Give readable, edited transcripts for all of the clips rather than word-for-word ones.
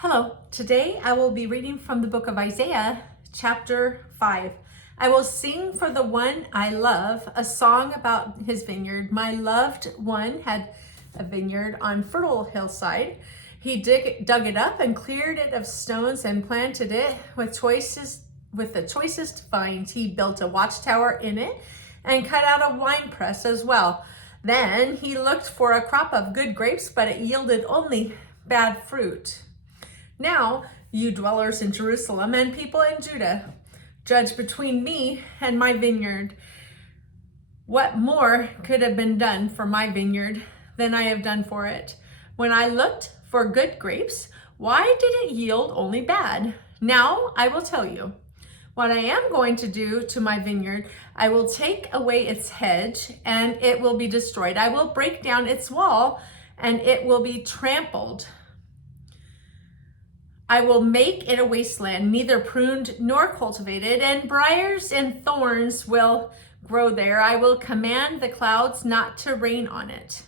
Hello, today I will be reading from the book of Isaiah, chapter 5. I will sing for the one I love a song about his vineyard. My loved one had a vineyard on fertile hillside. He dug it up and cleared it of stones and planted it with the choicest vines. He built a watchtower in it and cut out a winepress as well. Then he looked for a crop of good grapes, but it yielded only bad fruit. Now, you dwellers in Jerusalem and people in Judah, judge between me and my vineyard. What more could have been done for my vineyard than I have done for it? When I looked for good grapes, why did it yield only bad? Now I will tell you what I am going to do to my vineyard. I will take away its hedge and it will be destroyed. I will break down its wall and it will be trampled. I will make it a wasteland, neither pruned nor cultivated, and briars and thorns will grow there. I will command the clouds not to rain on it.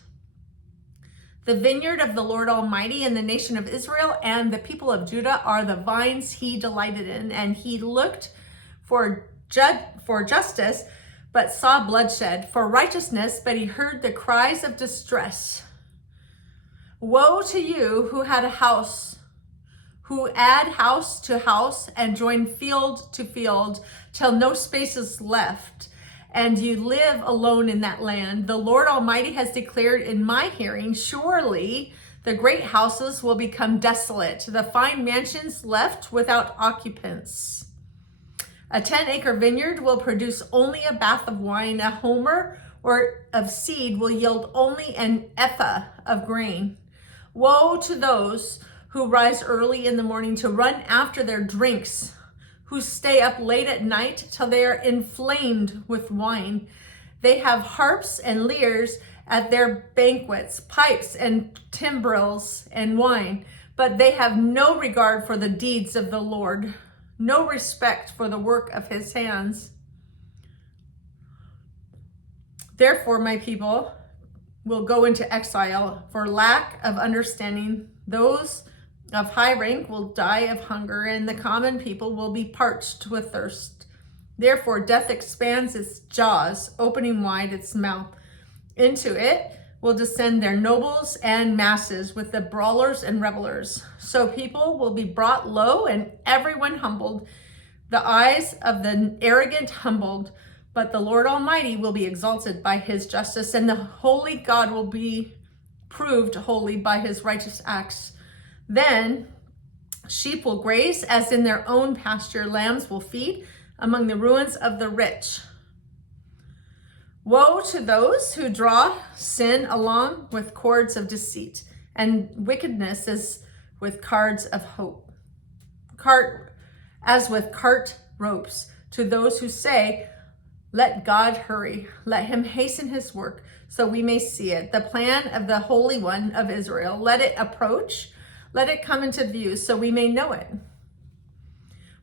The vineyard of the Lord Almighty and the nation of Israel and the people of Judah are the vines he delighted in, and he looked for justice, but saw bloodshed, for righteousness, but he heard the cries of distress. Woe to you who add house to house and join field to field till no space is left, and you live alone in that land. The Lord Almighty has declared in my hearing, surely the great houses will become desolate, the fine mansions left without occupants. A 10-acre vineyard will produce only a bath of wine. A homer or of seed will yield only an ephah of grain. Woe to those who rise early in the morning to run after their drinks, who stay up late at night till they are inflamed with wine. They have harps and lyres at their banquets, pipes and timbrels and wine, but they have no regard for the deeds of the Lord, no respect for the work of his hands. Therefore, my people will go into exile for lack of understanding. Those of high rank will die of hunger, and the common people will be parched with thirst. Therefore, death expands its jaws, opening wide its mouth. Into it will descend their nobles and masses with the brawlers and revelers. So people will be brought low and everyone humbled, the eyes of the arrogant humbled, but the Lord Almighty will be exalted by his justice, and the holy God will be proved holy by his righteous acts. Then sheep will graze as in their own pasture. Lambs will feed among the ruins of the rich. Woe to those who draw sin along with cords of deceit, and wickedness as with cords of hope. As with cart ropes, to those who say, let God hurry, let him hasten his work, so we may see it. The plan of the Holy One of Israel, let it approach. Let it come into view so we may know it.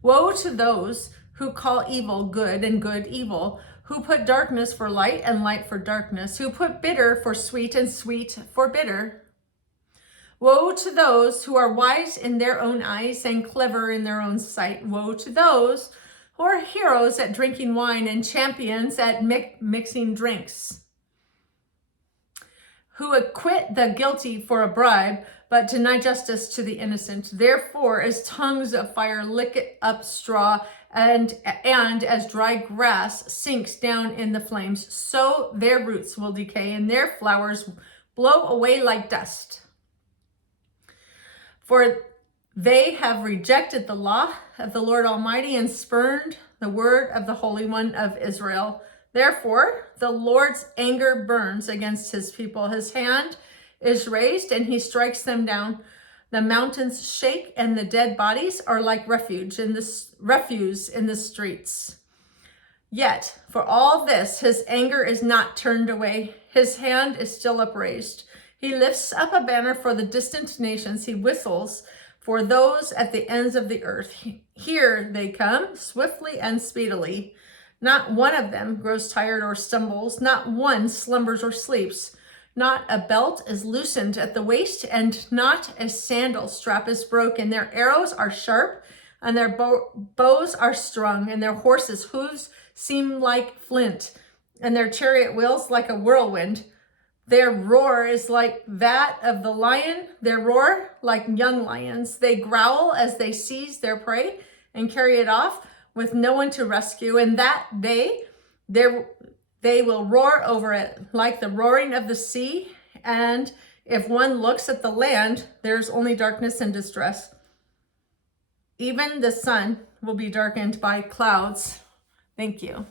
Woe to those who call evil good and good evil, who put darkness for light and light for darkness, who put bitter for sweet and sweet for bitter. Woe to those who are wise in their own eyes and clever in their own sight. Woe to those who are heroes at drinking wine and champions at mixing drinks, who acquit the guilty for a bribe, but deny justice to the innocent. Therefore, as tongues of fire lick up straw, and as dry grass sinks down in the flames, so their roots will decay and their flowers blow away like dust. For they have rejected the law of the Lord Almighty and spurned the word of the Holy One of Israel. Therefore, the Lord's anger burns against his people. His hand is raised and he strikes them down. The mountains shake and the dead bodies are like refuse in the streets. Yet, for all this, his anger is not turned away. His hand is still upraised. He lifts up a banner for the distant nations. He whistles for those at the ends of the earth. Here they come, swiftly and speedily. Not one of them grows tired or stumbles. Not one slumbers or sleeps. Not a belt is loosened at the waist, and not a sandal strap is broken. Their arrows are sharp, and their bows are strung, and their horses' hooves seem like flint, and their chariot wheels like a whirlwind. Their roar is like that of the lion, their roar like young lions. They growl as they seize their prey and carry it off with no one to rescue. And that day, they will roar over it like the roaring of the sea. And if one looks at the land, there's only darkness and distress. Even the sun will be darkened by clouds. Thank you.